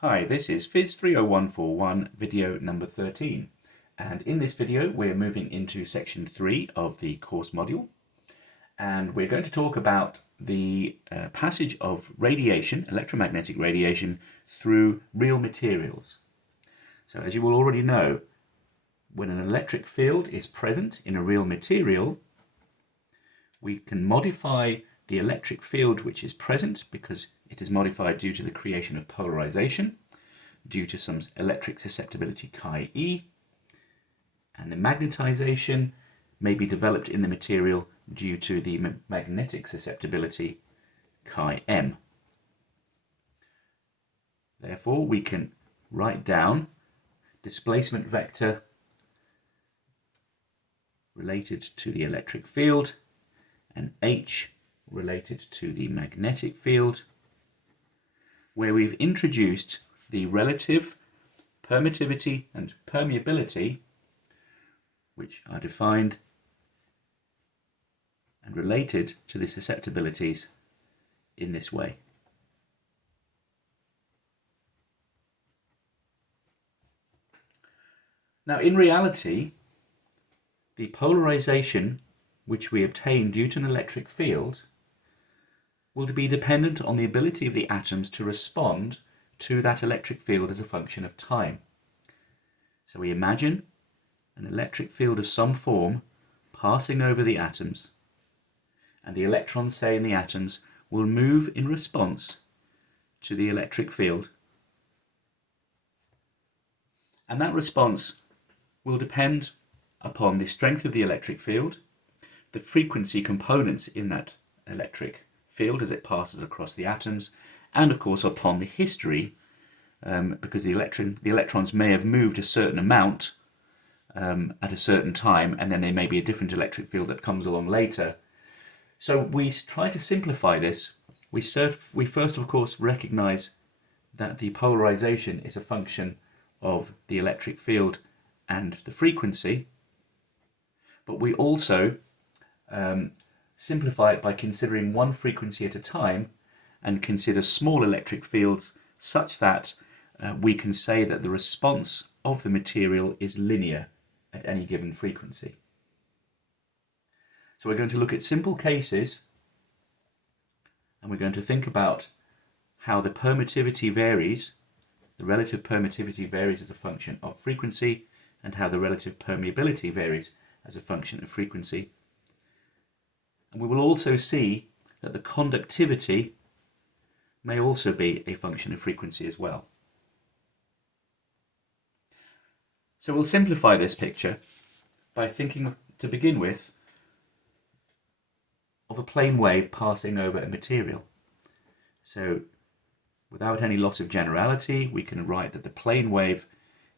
Hi, this is PHYS30141 video number 13, and in this video we're moving into section 3 of the course module, and we're going to talk about the passage of radiation, electromagnetic radiation, through real materials. So as you will already know, when an electric field is present in a real material, we can modify the electric field which is present because it is modified due to the creation of polarization, due to some electric susceptibility chi-e, and the magnetization may be developed in the material due to the magnetic susceptibility chi-m. Therefore, we can write down displacement vector related to the electric field and H related to the magnetic field, where we've introduced the relative permittivity and permeability, which are defined and related to the susceptibilities in this way. Now, in reality, the polarization which we obtain due to an electric field will be dependent on the ability of the atoms to respond to that electric field as a function of time. So we imagine an electric field of some form passing over the atoms, and the electrons, say, in the atoms will move in response to the electric field, and that response will depend upon the strength of the electric field, the frequency components in that electric field as it passes across the atoms, and of course upon the history, because the electrons may have moved a certain amount at a certain time, and then there may be a different electric field that comes along later. So we try to simplify this. We first, of course, recognize that the polarization is a function of the electric field and the frequency, but we also simplify it by considering one frequency at a time and consider small electric fields such that we can say that the response of the material is linear at any given frequency. So we're going to look at simple cases, and we're going to think about how the permittivity varies, the relative permittivity varies as a function of frequency, and how the relative permeability varies as a function of frequency. And we will also see that the conductivity may also be a function of frequency as well. So we'll simplify this picture by thinking, to begin with, of a plane wave passing over a material. So without any loss of generality, we can write that the plane wave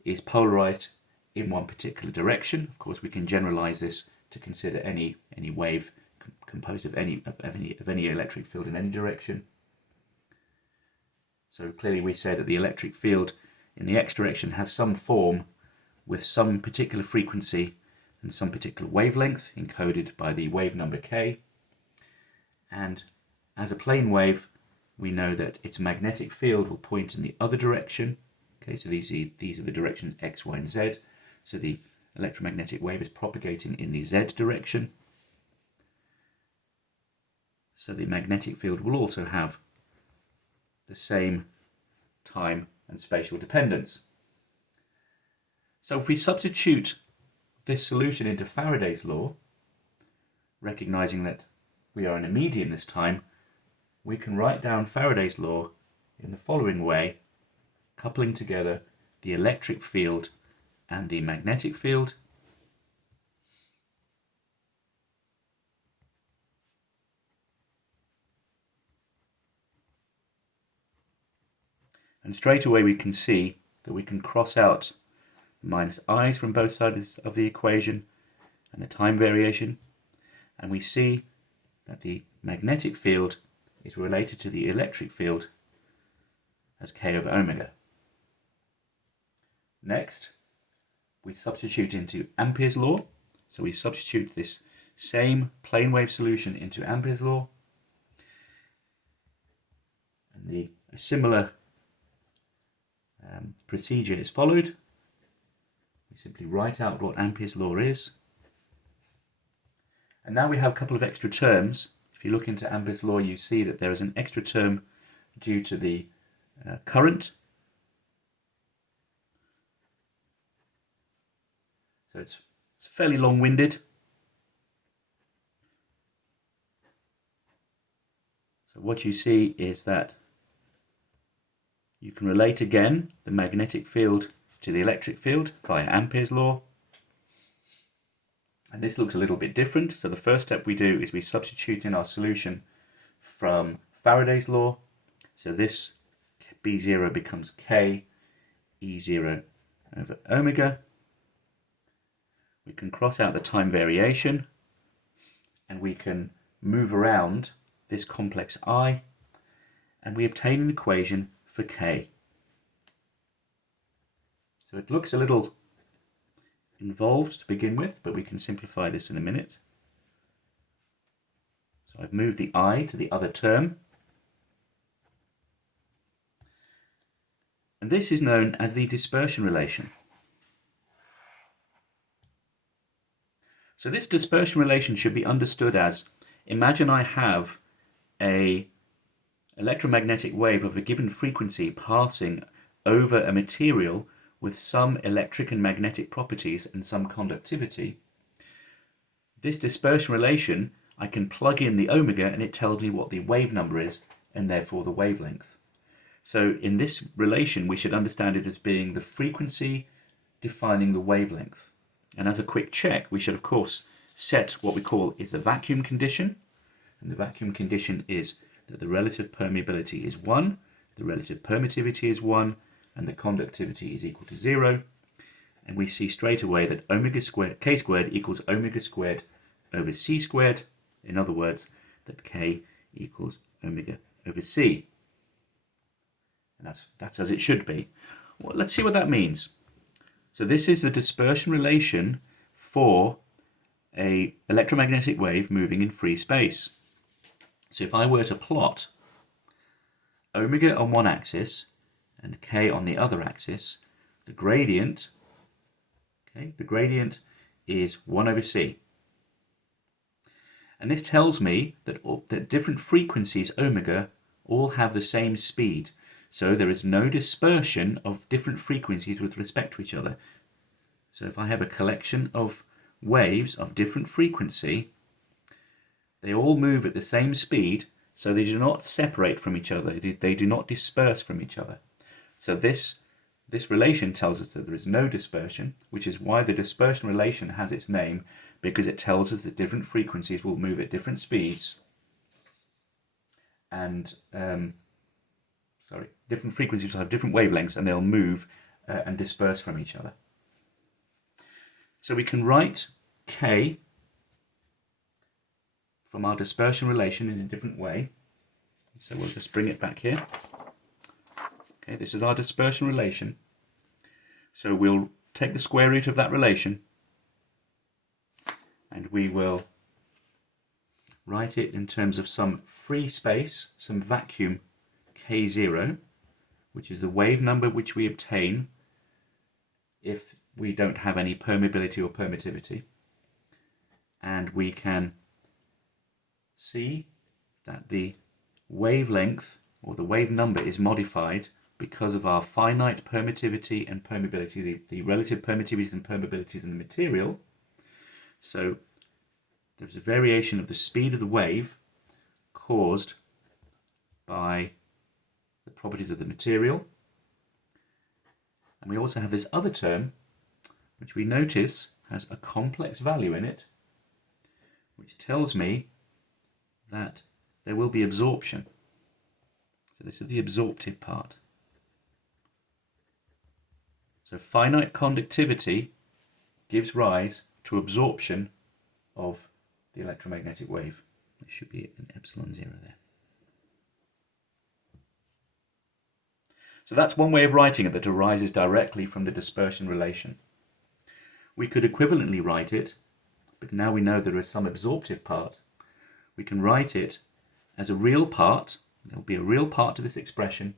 is polarized in one particular direction. Of course, we can generalize this to consider any wave composed of any electric field in any direction. So clearly we say that the electric field in the x direction has some form with some particular frequency and some particular wavelength encoded by the wave number k. And as a plane wave, we know that its magnetic field will point in the other direction. Okay, so these are the directions x, y, and z. So the electromagnetic wave is propagating in the z direction. So the magnetic field will also have the same time and spatial dependence. So if we substitute this solution into Faraday's law, recognizing that we are in a medium this time, we can write down Faraday's law in the following way, coupling together the electric field and the magnetic field. And straight away we can see that we can cross out minus i's from both sides of the equation and the time variation, and we see that the magnetic field is related to the electric field as k over omega. Next, we substitute into Ampere's law. So we substitute this same plane wave solution into Ampere's law, and a similar procedure is followed. We simply write out what Ampere's law is. And now we have a couple of extra terms. If you look into Ampere's law, you see that there is an extra term due to the current. So it's fairly long-winded. So what you see is that you can relate again the magnetic field to the electric field via Ampere's law. And this looks a little bit different. So the first step we do is we substitute in our solution from Faraday's law. So this B0 becomes K E0 over omega. We can cross out the time variation and we can move around this complex I, and we obtain an equation for K. So it looks a little involved to begin with, but we can simplify this in a minute. So I've moved the I to the other term. And this is known as the dispersion relation. So this dispersion relation should be understood as, imagine I have an electromagnetic wave of a given frequency passing over a material with some electric and magnetic properties and some conductivity. This dispersion relation, I can plug in the omega and it tells me what the wave number is and therefore the wavelength. So in this relation we should understand it as being the frequency defining the wavelength. And as a quick check, we should of course set what we call is the vacuum condition. And the vacuum condition is that the relative permeability is 1, the relative permittivity is 1, and the conductivity is equal to 0. And we see straight away that omega squared, k squared equals omega squared over c squared. In other words, that k equals omega over c. And that's as it should be. Well, let's see what that means. So this is the dispersion relation for an electromagnetic wave moving in free space. So if I were to plot omega on one axis and k on the other axis, the gradient is 1 over c. And this tells me that different frequencies omega all have the same speed. So there is no dispersion of different frequencies with respect to each other. So if I have a collection of waves of different frequency, they all move at the same speed, so they do not separate from each other. They do not disperse from each other. So this relation tells us that there is no dispersion, which is why the dispersion relation has its name, because it tells us that different frequencies will move at different speeds and different frequencies will have different wavelengths and they'll move and disperse from each other. So we can write K from our dispersion relation in a different way. So we'll just bring it back here. Okay, this is our dispersion relation. So we'll take the square root of that relation and we will write it in terms of some free space, some vacuum K0, which is the wave number which we obtain if we don't have any permeability or permittivity. And we can see that the wavelength or the wave number is modified because of our finite permittivity and permeability, the relative permittivities and permeabilities in the material. So there's a variation of the speed of the wave caused by the properties of the material. And we also have this other term, which we notice has a complex value in it, which tells me that there will be absorption. So this is the absorptive part. So finite conductivity gives rise to absorption of the electromagnetic wave. There should be an epsilon 0 there. So that's one way of writing it that arises directly from the dispersion relation. We could equivalently write it, but now we know there is some absorptive part. We can write it as a real part. There will be a real part to this expression,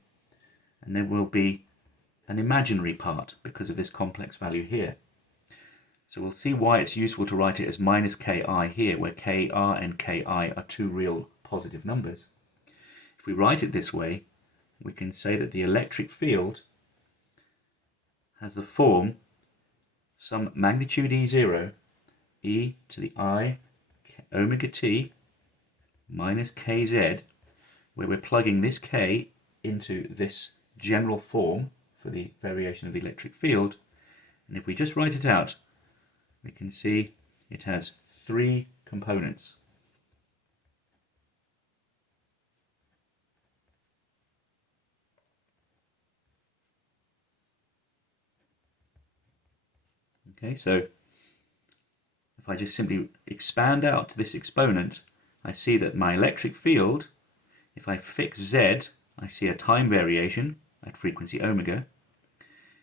and there will be an imaginary part because of this complex value here. So we'll see why it's useful to write it as minus ki here, where kr and ki are two real positive numbers. If we write it this way, we can say that the electric field has the form some magnitude E0, e to the I omega t minus kz, where we're plugging this k into this general form for the variation of the electric field. And if we just write it out, we can see it has three components. Okay, so if I just simply expand out to this exponent, I see that my electric field, if I fix z, I see a time variation at frequency omega.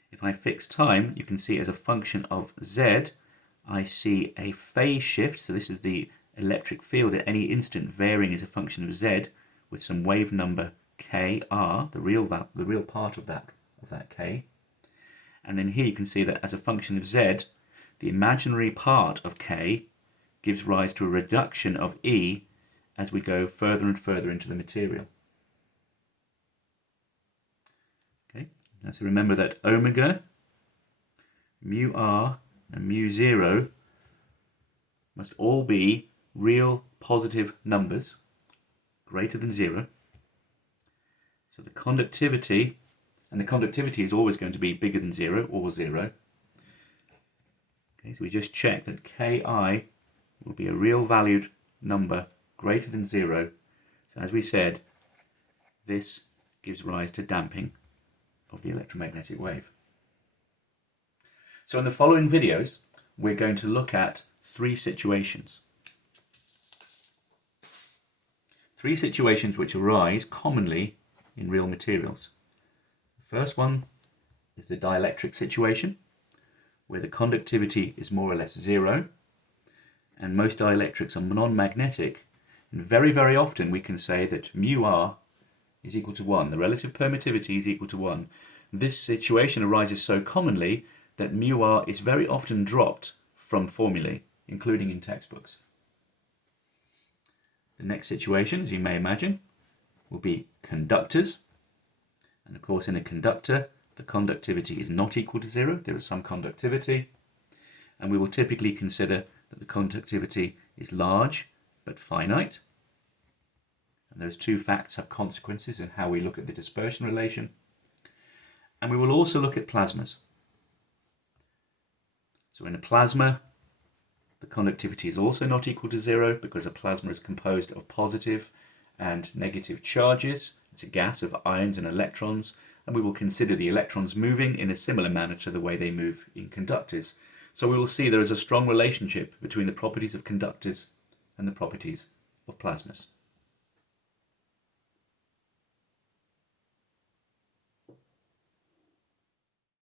If I fix time, you can see as a function of z, I see a phase shift. So this is the electric field at any instant varying as a function of z with some wave number kr, the real part of that k. And then here you can see that as a function of z, the imaginary part of k gives rise to a reduction of E as we go further and further into the material. Okay, now so remember that omega, mu r, and mu 0 must all be real positive numbers greater than 0. So the conductivity, and the conductivity is always going to be bigger than 0 or 0. Okay, so we just check that ki will be a real valued number greater than 0. So as we said, this gives rise to damping of the electromagnetic wave. So in the following videos, we're going to look at three situations. Three situations which arise commonly in real materials. The first one is the dielectric situation, where the conductivity is more or less 0, and most dielectrics are non-magnetic, and very, very often we can say that mu r is equal to 1. The relative permittivity is equal to 1. This situation arises so commonly that mu r is very often dropped from formulae, including in textbooks. The next situation, as you may imagine, will be conductors. And of course, in a conductor, the conductivity is not equal to 0. There is some conductivity. And we will typically consider that the conductivity is large but finite. And those two facts have consequences in how we look at the dispersion relation. And we will also look at plasmas. So in a plasma, the conductivity is also not equal to 0 because a plasma is composed of positive and negative charges. It's a gas of ions and electrons, and we will consider the electrons moving in a similar manner to the way they move in conductors. So we will see there is a strong relationship between the properties of conductors and the properties of plasmas.